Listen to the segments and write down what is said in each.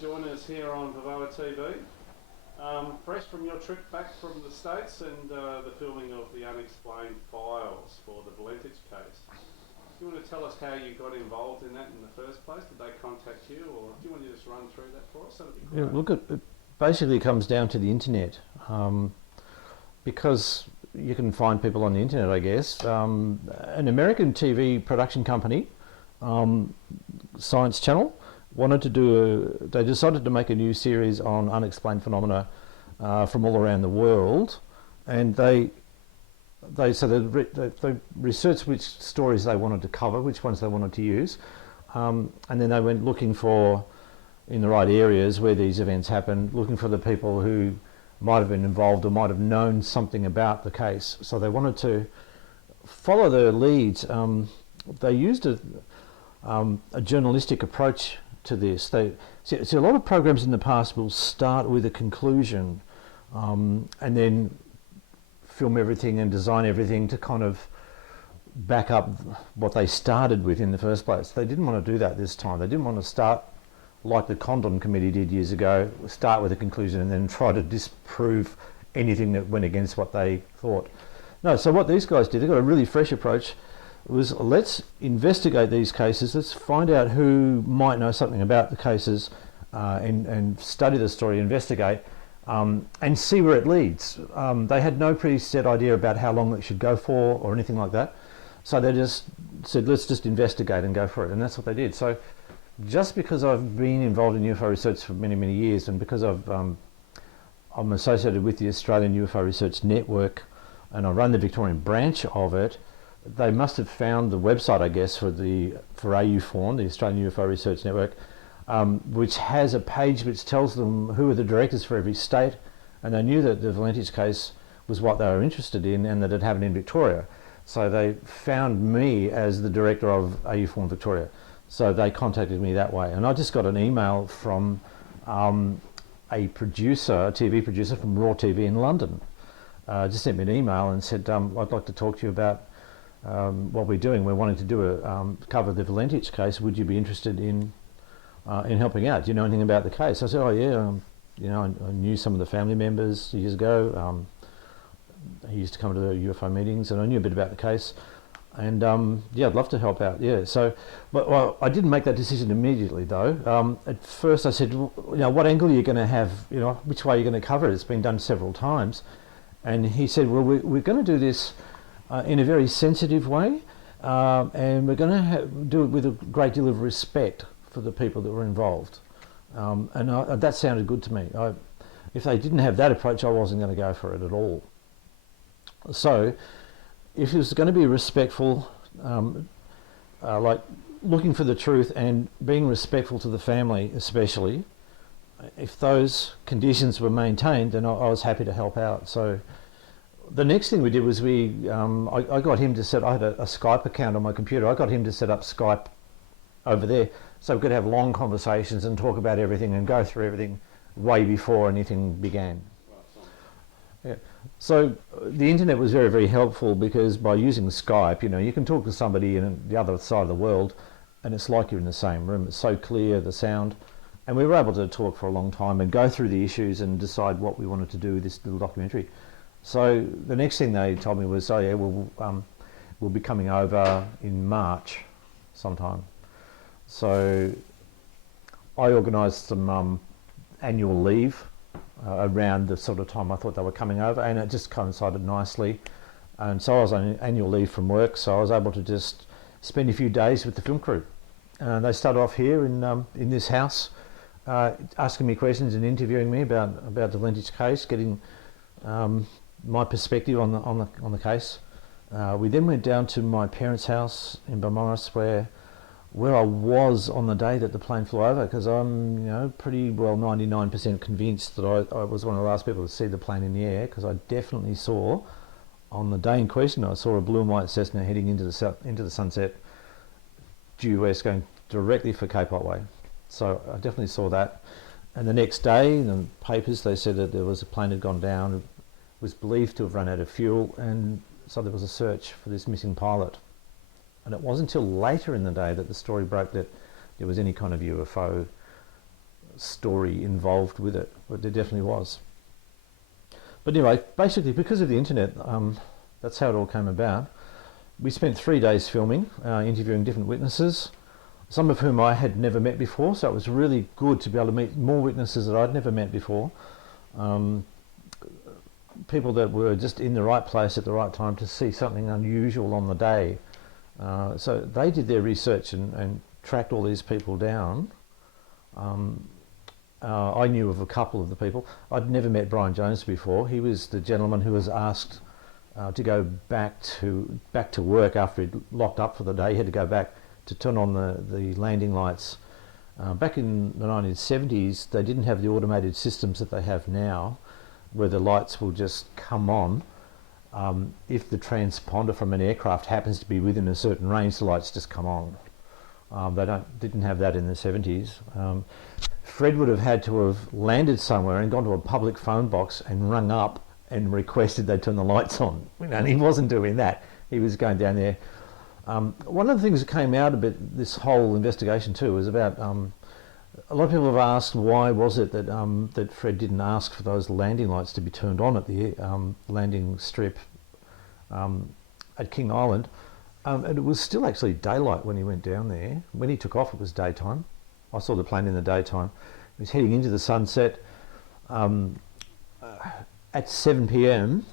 joining us here on VufoA-Tv. Fresh from your trip back from the States and the filming of the Unexplained Files for the Valentich case. Do you want to tell us how you got involved in that in the first place? Did they contact you, or do you want to just run through that for us? That'd be great. Yeah, look, it basically comes down to the internet. Because you can find people on the internet, I guess. An American TV production company, Science Channel, they decided to make a new series on unexplained phenomena from all around the world, and they researched which stories they wanted to cover, which ones they wanted to use, and then they went looking for, in the right areas where these events happened, looking for the people who might have been involved or might have known something about the case. So they wanted to follow their leads. They used a journalistic approach to this. See, a lot of programs in the past will start with a conclusion and then film everything and design everything to kind of back up what they started with in the first place. They didn't want to do that this time. They didn't want to start like the Condon Committee did years ago, start with a conclusion and then try to disprove anything that went against what they thought. No, so what these guys did, they got a really fresh approach. It was, let's investigate these cases, let's find out who might know something about the cases and study the story, investigate, and see where it leads. They had no preset idea about how long it should go for or anything like that. So they just said, let's just investigate and go for it. And that's what they did. So just because I've been involved in UFO research for many, many years, and because I'm associated with the Australian UFO Research Network, and I run the Victorian branch of it, they must have found the website, I guess, for AUFORN, the Australian UFO Research Network, which has a page which tells them who are the directors for every state, and they knew that the Valentich case was what they were interested in and that it happened in Victoria. So they found me as the director of AUFORN Victoria. So they contacted me that way, and I just got an email from a TV producer from Raw TV in London. Just sent me an email and said, I'd like to talk to you about what we're doing. We're wanting to do cover the Valentich case. Would you be interested in helping out? Do you know anything about the case? I said, oh yeah, I knew some of the family members years ago. He used to come to the UFO meetings, and I knew a bit about the case. And yeah, I'd love to help out. Yeah, so, well, I didn't make that decision immediately though. At first, I said, well, what angle are you going to have? Which way are you going to cover it? It's been done several times, and he said, well, we're going to do this in a very sensitive way, and we're going to do it with a great deal of respect for the people that were involved. And that sounded good to me. If they didn't have that approach, I wasn't going to go for it at all. So, if it was going to be respectful, like looking for the truth and being respectful to the family especially, if those conditions were maintained, then I was happy to help out. So the next thing we did was I got him to set, I had a Skype account on my computer, I got him to set up Skype over there so we could have long conversations and talk about everything and go through everything way before anything began. Yeah. So the internet was very, very helpful, because by using Skype, you can talk to somebody in the other side of the world and it's like you're in the same room. It's so clear, the sound, and we were able to talk for a long time and go through the issues and decide what we wanted to do with this little documentary. So the next thing they told me was, oh yeah, we'll be coming over in March sometime. So I organised some annual leave around the sort of time I thought they were coming over, and it just coincided nicely. And so I was on annual leave from work, so I was able to just spend a few days with the film crew. They started off here in this house, asking me questions and interviewing me about the Valentich case, getting my perspective on the case. We then went down to my parents' house in Balmoral, where I was on the day that the plane flew over, because I'm pretty well 99% convinced that I was one of the last people to see the plane in the air, because I definitely saw, on the day in question, I saw a blue and white Cessna heading into the sunset, due west, going directly for Cape Otway. So I definitely saw that. And the next day, in the papers, they said that there was a plane had gone down, it was believed to have run out of fuel, and so there was a search for this missing pilot. And it wasn't until later in the day that the story broke that there was any kind of UFO story involved with it, but there definitely was. But anyway, basically because of the internet, that's how it all came about. We spent 3 days filming, interviewing different witnesses, some of whom I had never met before, so it was really good to be able to meet more witnesses that I'd never met before. People that were just in the right place at the right time to see something unusual on the day. So they did their research and tracked all these people down. I knew of a couple of the people. I'd never met Brian Jones before. He was the gentleman who was asked to go back to work after he'd locked up for the day. He had to go back to turn on the landing lights. Back in the 1970s, they didn't have the automated systems that they have now, where the lights will just come on. If the transponder from an aircraft happens to be within a certain range, the lights just come on. They didn't have that in the 70s. Fred would have had to have landed somewhere and gone to a public phone box and rung up and requested they turn the lights on. And he wasn't doing that. He was going down there. One of the things that came out of this whole investigation too was about a lot of people have asked why was it that that Fred didn't ask for those landing lights to be turned on at the landing strip at King Island. And it was still actually daylight when he went down there. When he took off, it was daytime. I saw the plane in the daytime. He was heading into the sunset. At 7 p.m,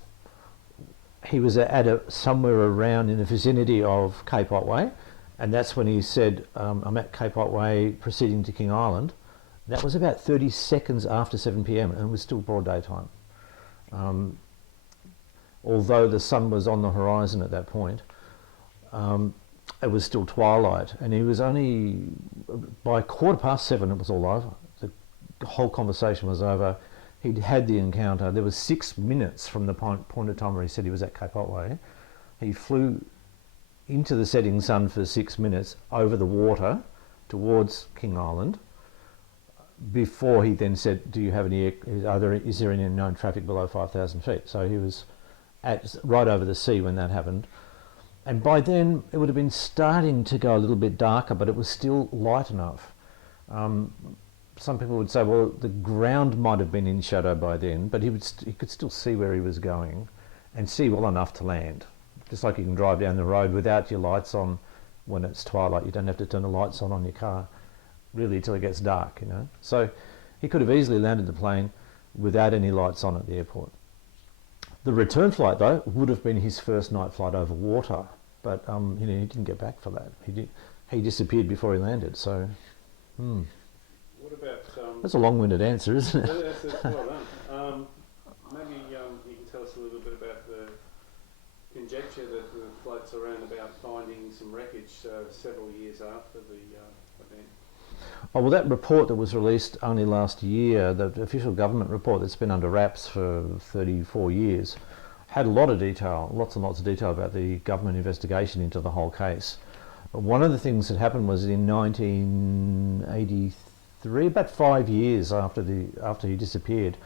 he was at somewhere around in the vicinity of Cape Otway, and that's when he said, I'm at Cape Otway proceeding to King Island. That was about 30 seconds after 7 p.m, and it was still broad daytime. Although the sun was on the horizon at that point, it was still twilight, and he was only, by 7:15 it was all over. The whole conversation was over. He'd had the encounter. There was 6 minutes from the point of time where he said he was at Cape Otway. He flew into the setting sun for 6 minutes over the water towards King Island before he then said, do you have any, is there any known traffic below 5,000 feet? So he was right over the sea when that happened. And by then it would have been starting to go a little bit darker, but it was still light enough. Some people would say, well, the ground might have been in shadow by then, but he could still see where he was going and see well enough to land. Just like you can drive down the road without your lights on when it's twilight. You don't have to turn the lights on your car really till it gets dark, you know. So he could have easily landed the plane without any lights on at the airport. The return flight, though, would have been his first night flight over water, but you know, he didn't get back for that. He disappeared before he landed. So, What about? That's a long-winded answer, isn't it? Yeah, that's well done. Maybe you can tell us a little bit about the conjecture that floats around about finding some wreckage several years after the event. Oh, well, that report that was released only last year, the official government report that's been under wraps for 34 years, had a lot of detail, lots and lots of detail about the government investigation into the whole case. One of the things that happened was in 1983, about 5 years after he disappeared,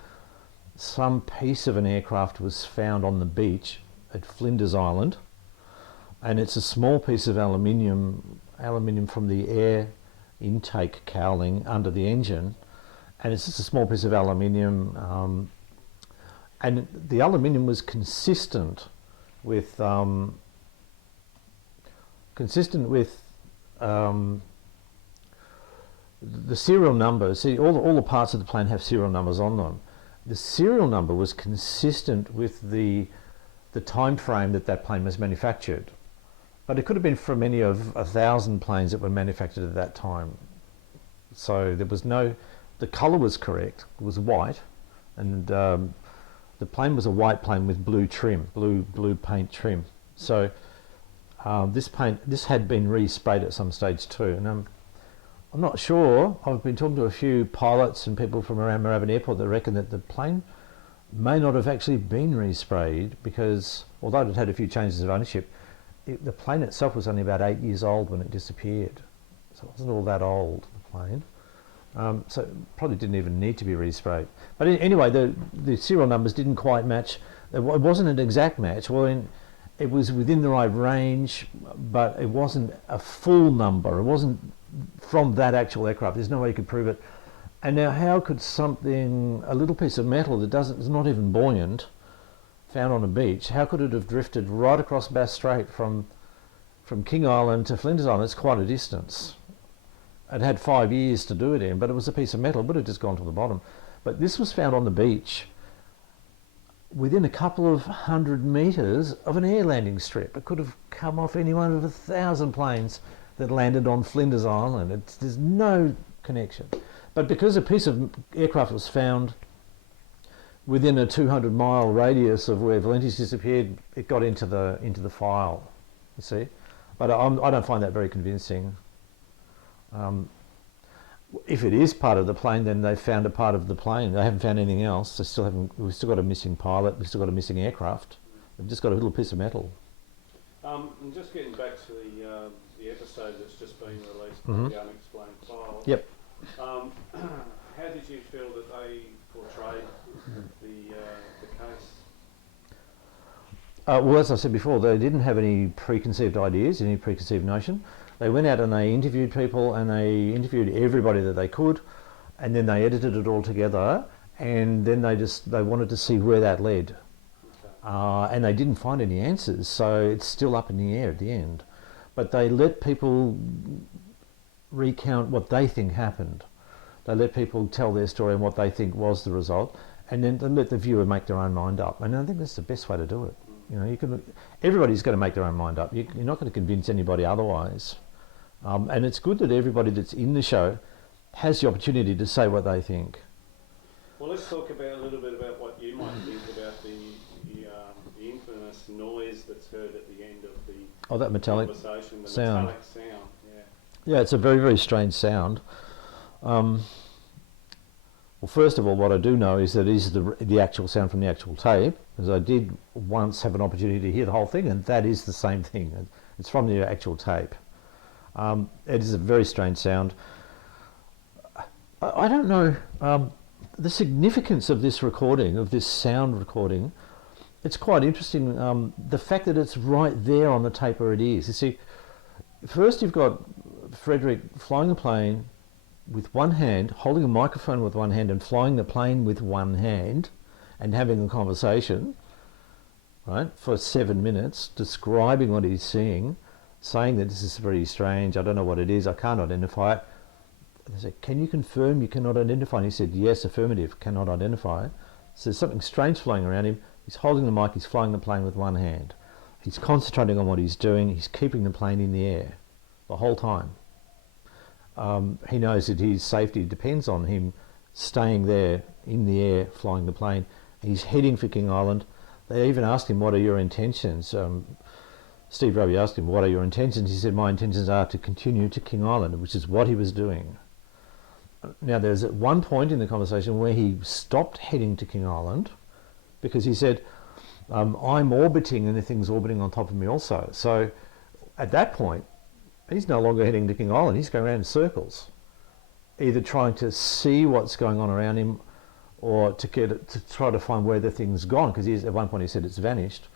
some piece of an aircraft was found on the beach at Flinders Island, and it's a small piece of aluminium from the air intake cowling under the engine, and it's just a small piece of aluminium, and the aluminium was consistent with the serial number. See, all the parts of the plane have serial numbers on them. The serial number was consistent with the time frame that plane was manufactured. But it could have been from any of 1,000 planes that were manufactured at that time. So there was the colour was correct, it was white, and the plane was a white plane with blue trim, blue paint trim. So this had been resprayed at some stage too, and I'm not sure. I've been talking to a few pilots and people from around Moorabbin Airport that reckon that the plane may not have actually been resprayed because, although it had a few changes of ownership, the plane itself was only about 8 years old when it disappeared. So it wasn't all that old, the plane. So it probably didn't even need to be resprayed. But anyway, the serial numbers didn't quite match. It wasn't an exact match. Well, it was within the right range, but it wasn't a full number. It wasn't from that actual aircraft. There's no way you could prove it. And now how could something, a little piece of metal that is not even buoyant, found on a beach, how could it have drifted right across Bass Strait from King Island to Flinders Island? It's quite a distance. It had 5 years to do it in, but it was a piece of metal, but it had just gone to the bottom. But this was found on the beach within a couple of 100 metres of an air landing strip. It could have come off any one of 1,000 planes that landed on Flinders Island. There's no connection. But because a piece of aircraft was found within a 200-mile radius of where Valentich disappeared, it got into the file, you see. But I don't find that very convincing. If it is part of the plane, then they've found a part of the plane. They haven't found anything else. We've still got a missing pilot. We've still got a missing aircraft. They've just got a little piece of metal. And just getting back to the episode that's just been released, Mm-hmm. the Unexplained Files. Yep. How did you feel that they portrayed the case? Well, as I said before, they didn't have any preconceived ideas, any preconceived notion. They went out and they interviewed people, and they interviewed everybody that they could, and then they edited it all together, and then they wanted to see where that led. Okay. And they didn't find any answers, so it's still up in the air at the end. But they let people recount what they think happened. They let people tell their story and what they think was the result, and then they let the viewer make their own mind up. And I think that's the best way to do it. You know, everybody's got to make their own mind up. You're not going to convince anybody otherwise. And it's good that everybody that's in the show has the opportunity to say what they think. Well, let's talk a little bit about what you might think about the infamous noise that's heard at the end of the that metallic conversation, the sound. metallic sound. Yeah, it's a very, very strange sound. Well, first of all, what I do know is that it is the actual sound from the actual tape, because I did once have an opportunity to hear the whole thing, and that is the same thing. It's from the actual tape. It is a very strange sound. I don't know the significance of this recording, of this sound recording. It's quite interesting, the fact that it's right there on the tape where it is. You see, first you've got Frederick flying the plane with one hand, holding a microphone with one hand and flying the plane with one hand and having a conversation, right, for 7 minutes, describing what he's seeing, saying that this is very strange, I don't know what it is, I can't identify it. They said, can you confirm you cannot identify? And he said, yes, affirmative, cannot identify it. So there's something strange flying around him. He's holding the mic, he's flying the plane with one hand. He's concentrating on what he's doing, he's keeping the plane in the air the whole time. He knows that his safety depends on him staying there in the air, flying the plane. He's heading for King Island. They even asked him, what are your intentions? Steve Roby asked him, what are your intentions? He said, my intentions are to continue to King Island, which is what he was doing. Now, there's at one point in the conversation where he stopped heading to King Island because he said, I'm orbiting and the thing's orbiting on top of me also. So at that point, he's no longer heading to King Island, he's going around in circles, either trying to see what's going on around him or to try to find where the thing's gone, because at one point he said it's vanished.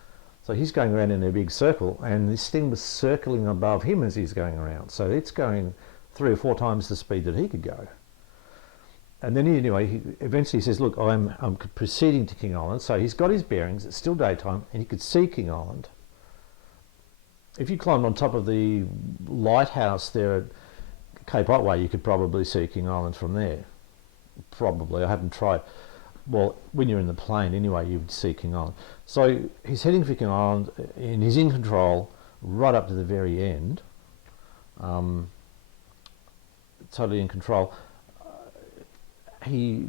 So he's going around in a big circle, and this thing was circling above him as he's going around. So it's going 3 or 4 times the speed that he could go. And then he eventually says, look, I'm proceeding to King Island. So he's got his bearings, it's still daytime, and he could see King Island. If you climbed on top of the lighthouse there at Cape Otway, you could probably see King Island from there. Probably, I haven't tried. Well, when you're in the plane anyway, you would see King Island. So he's heading for King Island, and he's in control right up to the very end. Totally in control. He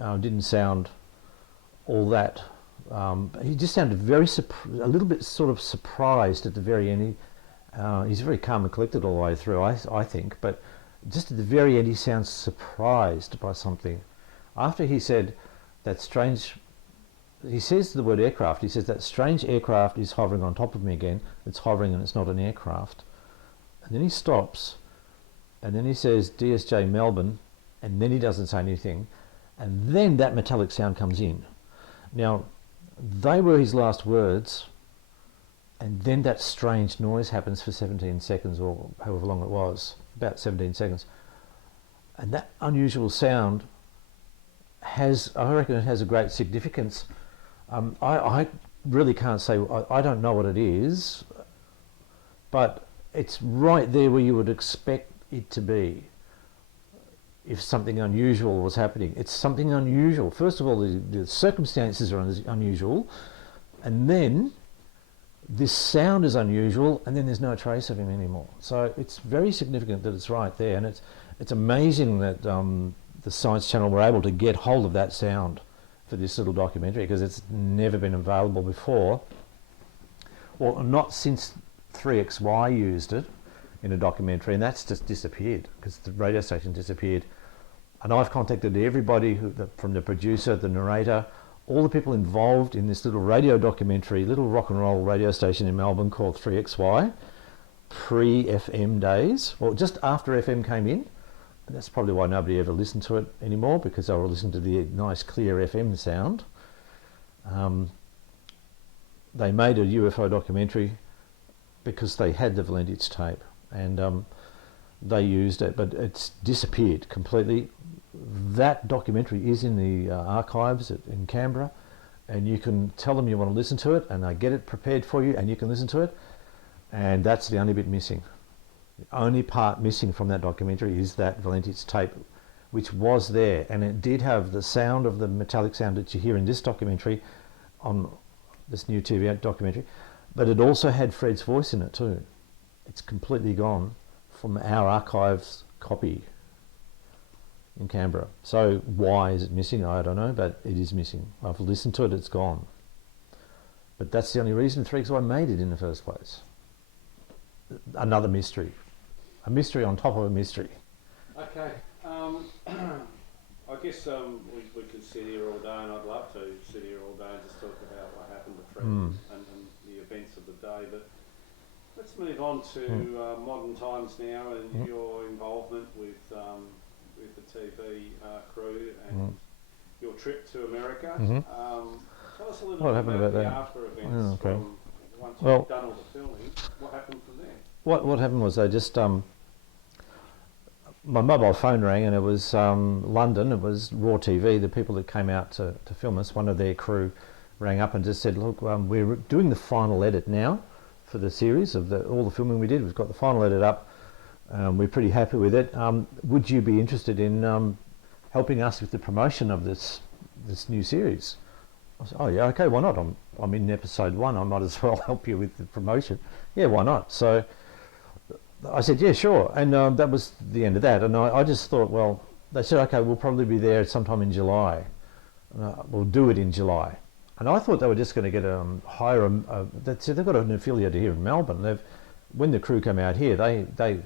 didn't sound all that. He just sounded a little bit sort of surprised at the very end. He's very calm and collected all the way through, I think, but just at the very end he sounds surprised by something. After he said that strange, he says the word aircraft, he says that strange aircraft is hovering on top of me again, it's hovering and it's not an aircraft. And then he stops, and then he says DSJ Melbourne, and then he doesn't say anything, and then that metallic sound comes in. Now, they were his last words, and then that strange noise happens for 17 seconds, or however long it was, about 17 seconds. And that unusual sound I reckon it has a great significance. I really can't say, I don't know what it is, but it's right there where you would expect it to be if something unusual was happening. It's something unusual. First of all, the circumstances are unusual, and then this sound is unusual, and then there's no trace of him anymore. So it's very significant that it's right there, and it's amazing that the Science Channel were able to get hold of that sound for this little documentary, because it's never been available before. Well, not since 3XY used it in a documentary, and that's just disappeared because the radio station disappeared. And I've contacted everybody from the producer, the narrator, all the people involved in this little radio documentary, little rock and roll radio station in Melbourne called 3XY, pre-FM days, or just after FM came in. And that's probably why nobody ever listened to it anymore, because they were listening to the nice clear FM sound. They made a UFO documentary because they had the Valentich tape, and they used it, but it's disappeared completely. That documentary is in the archives in Canberra, and you can tell them you want to listen to it, and they get it prepared for you, and you can listen to it. And that's the only bit missing. The only part missing from that documentary is that Valentich tape, which was there, and it did have the sound of the metallic sound that you hear in this documentary, on this new TV documentary, but it also had Fred's voice in it too. It's completely gone from our archives copy in Canberra. So why is it missing? I don't know, but it is missing. I've listened to it, it's gone. But that's the only reason 3XY made it in the first place. Another mystery. A mystery on top of a mystery. Okay. I guess we could sit here all day, and I'd love to sit here all day and just talk about what happened to Fred and the events of the day. But let's move on to modern times now, and your involvement with the TV crew and your trip to America. Tell us a little bit about the after events from once you've done all the filming. What happened from there? What happened was they just my mobile phone rang, and it was London. It was Raw TV, the people that came out to film us. One of their crew rang up and just said, "Look, we're doing the final edit now for the series of all the filming we did. We've got the final edit up. We're pretty happy with it. Would you be interested in helping us with the promotion of this new series?" I said, "Oh yeah, okay, why not? I'm in episode 1. I might as well help you with the promotion." "Yeah, why not?" So I said, "Yeah, sure." And that was the end of that. And I just thought, well, they said, "Okay, we'll probably be there sometime in July. We'll do it in July." And I thought they were just going to get hire they've got an affiliate here in Melbourne. When the crew came out here, the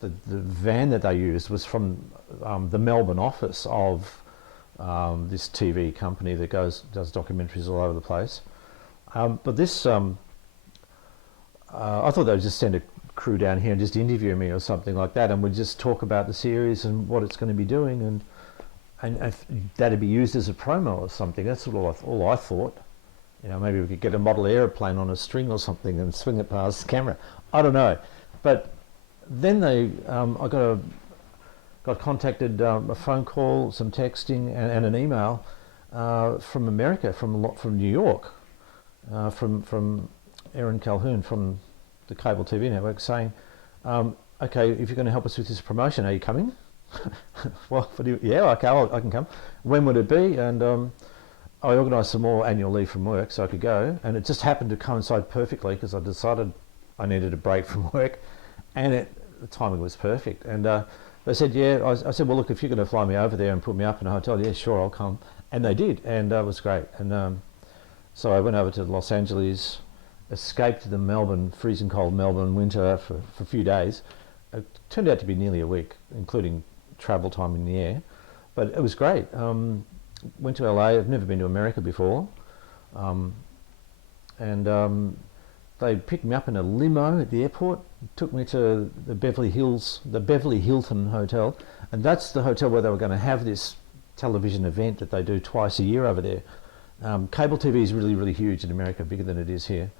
van that they used was from the Melbourne office of this TV company that does documentaries all over the place. But this, I thought they would just send a crew down here and just interview me or something like that, and we'd just talk about the series and what it's going to be doing, and that'd be used as a promo or something. That's all I thought. You know, maybe we could get a model aeroplane on a string or something and swing it past the camera. I don't know. But then I got contacted, a phone call, some texting, and an email from America, from New York, from Erin Calhoun from the cable TV network, saying, "Okay, if you're going to help us with this promotion, are you coming?" Well, yeah, okay, I can come. When would it be? And I organised some more annual leave from work so I could go, and it just happened to coincide perfectly because I decided I needed a break from work, and the timing was perfect. And they said, yeah, I said, well, look, if you're going to fly me over there and put me up in a hotel, yeah, sure, I'll come. And they did, and it was great. And so I went over to Los Angeles, escaped the freezing cold Melbourne winter for a few days. It turned out to be nearly a week, including travel time in the air. But it was great. Went to LA. I've never been to America before. They picked me up in a limo at the airport, took me to the Beverly Hilton Hotel, and that's the hotel where they were going to have this television event that they do twice a year over there. Cable TV is really, really huge in America, bigger than it is here.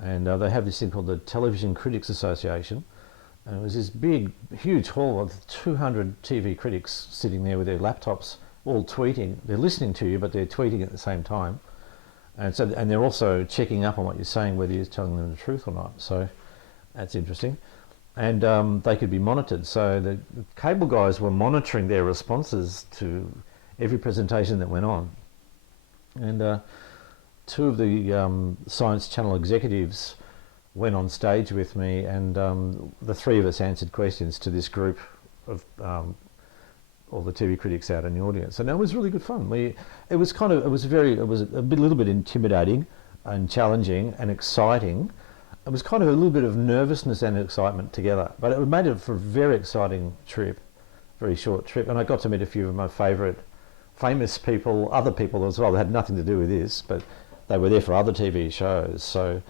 And they have this thing called the Television Critics Association, And it was this big, huge hall of 200 TV critics sitting there with their laptops, all tweeting. They're listening to you, but they're tweeting at the same time. And so, and they're also checking up on what you're saying, whether you're telling them the truth or not. So that's interesting. And they could be monitored. So the cable guys were monitoring their responses to every presentation that went on. And two of the Science Channel executives went on stage with me, and the three of us answered questions to this group of all the TV critics out in the audience, and that was really good fun. It was a little bit intimidating and challenging and exciting. It was kind of a little bit of nervousness and excitement together, but it made it for a very exciting trip, very short trip, and I got to meet a few of my famous people, other people as well. They had nothing to do with this, but they were there for other TV shows. So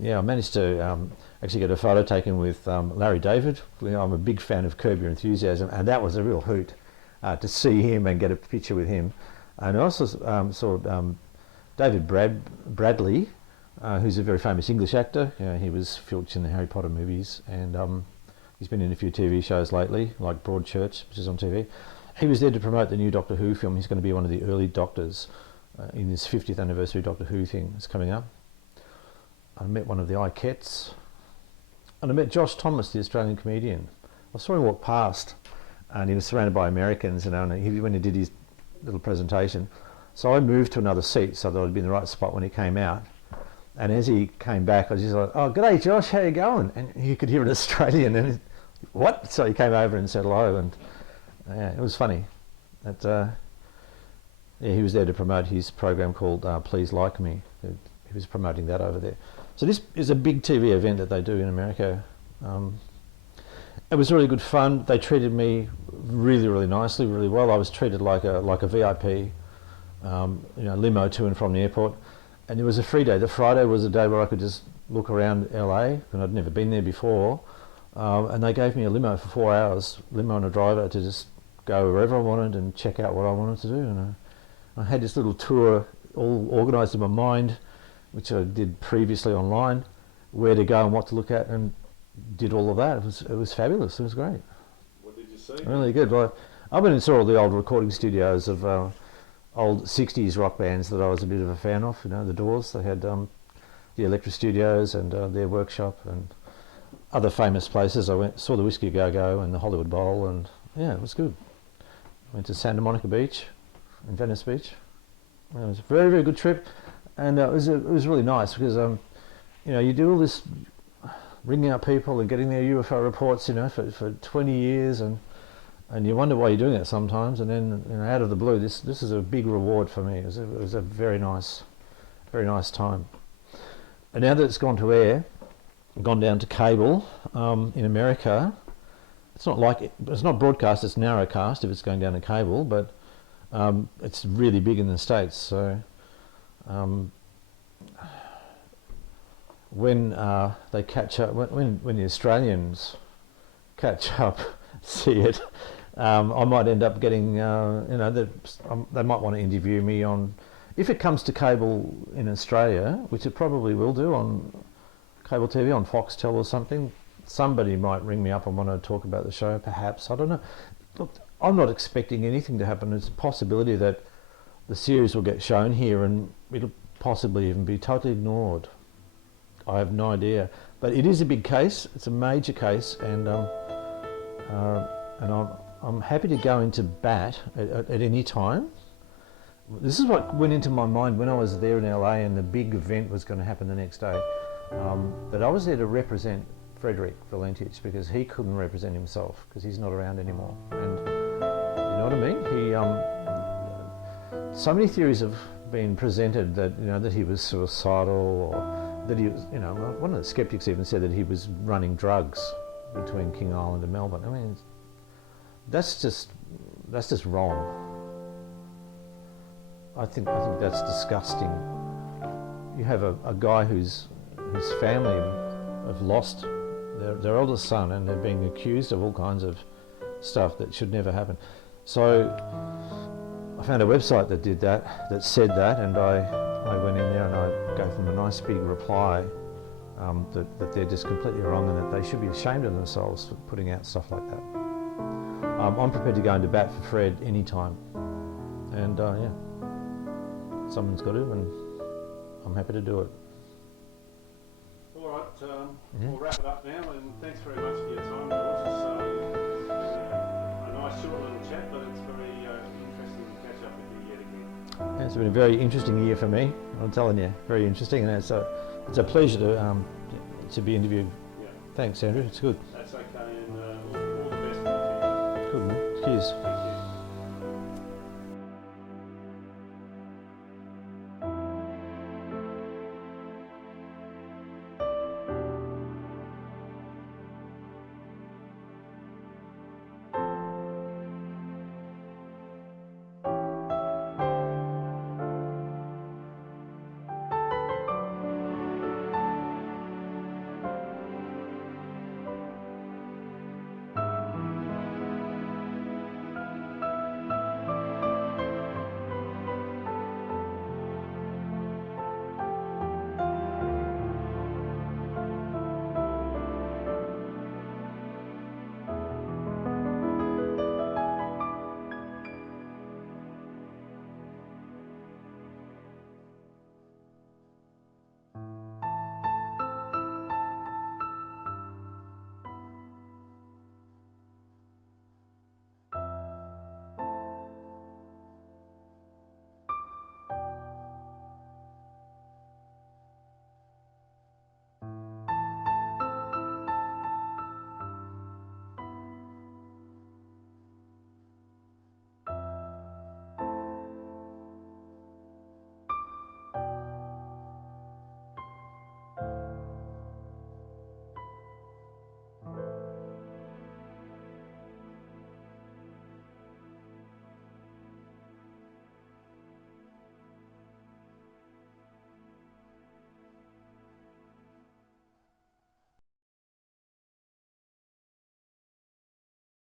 yeah, I managed to actually get a photo taken with Larry David. I'm a big fan of Curb Your Enthusiasm, and that was a real hoot to see him and get a picture with him. And I also saw David Bradley, who's a very famous English actor. He was featured in the Harry Potter movies, and he's been in a few TV shows lately, like Broadchurch, which is on TV. He was there to promote the new Doctor Who film. He's going to be one of the early Doctors in this 50th anniversary Doctor Who thing that's coming up. I met one of the Ikettes, and I met Josh Thomas, the Australian comedian. I saw him walk past, and he was surrounded by Americans, and when he did his little presentation. So I moved to another seat so that I'd be in the right spot when he came out. And as he came back, I was just like, "Oh, g'day, Josh, how you going?" And you could hear an Australian, and what? So he came over and said hello, and yeah, it was funny. Yeah, he was there to promote his program called Please Like Me. He was promoting that over there. So this is a big TV event that they do in America. It was really good fun. They treated me really, really nicely, really well. I was treated like a VIP, limo to and from the airport. And it was a free day. The Friday was a day where I could just look around LA, and I'd never been there before. And they gave me a limo for 4 hours, limo and a driver, to just go wherever I wanted and check out what I wanted to do. And I had this little tour all organised in my mind, which I did previously online, where to go and what to look at, and did all of that. It was fabulous. It was great. What did you see? Really good. Well, I went and saw all the old recording studios of old 60s rock bands that I was a bit of a fan of. The Doors. They had the Electric Studios and their workshop, and other famous places. I saw the Whiskey Go-Go and the Hollywood Bowl, and yeah, it was good. Went to Santa Monica Beach and Venice Beach. It was a very, very good trip. And it was really nice because you do all this ringing up people and getting their UFO reports for 20 years, and you wonder why you're doing it sometimes, and then out of the blue this is a big reward for me. It was a very nice time. And now that it's gone to air, gone down to cable in America, it's not broadcast, it's narrowcast if it's going down to cable, but it's really big in the States. So when they catch up, when the Australians catch up, see it, I might end up getting, they might want to interview me on, if it comes to cable in Australia, which it probably will do on cable TV, on Foxtel or something. Somebody might ring me up and want to talk about the show, perhaps. I don't know. Look, I'm not expecting anything to happen. There's a possibility that the series will get shown here and it'll possibly even be totally ignored. I have no idea. But it is a big case. It's a major case, and I'm happy to go into bat at any time. This is what went into my mind when I was there in LA and the big event was going to happen the next day. That I was there to represent Frederick Valentich because he couldn't represent himself because he's not around anymore. And you know what I mean? So many theories have been presented that that he was suicidal, or that he was, one of the skeptics even said that he was running drugs between King Island and Melbourne. I mean, that's just wrong. I think that's disgusting. You have a guy whose family have lost their eldest son, and they're being accused of all kinds of stuff that should never happen. So I found a website that said that, and I went in there and I gave them a nice big reply that they're just completely wrong and that they should be ashamed of themselves for putting out stuff like that. I'm prepared to go into bat for Fred anytime, and yeah, someone's got to, and I'm happy to do it. All right, we'll wrap it up now, and thanks very much for your time, George. It's a nice short little chat, but it's very interesting to catch up with you yet again. It's been a very interesting year for me. I'm telling you, very interesting, and it's a pleasure to be interviewed. Yeah. Thanks, Andrew. It's good. That's okay, and all the best for the future. Good, man. Cheers.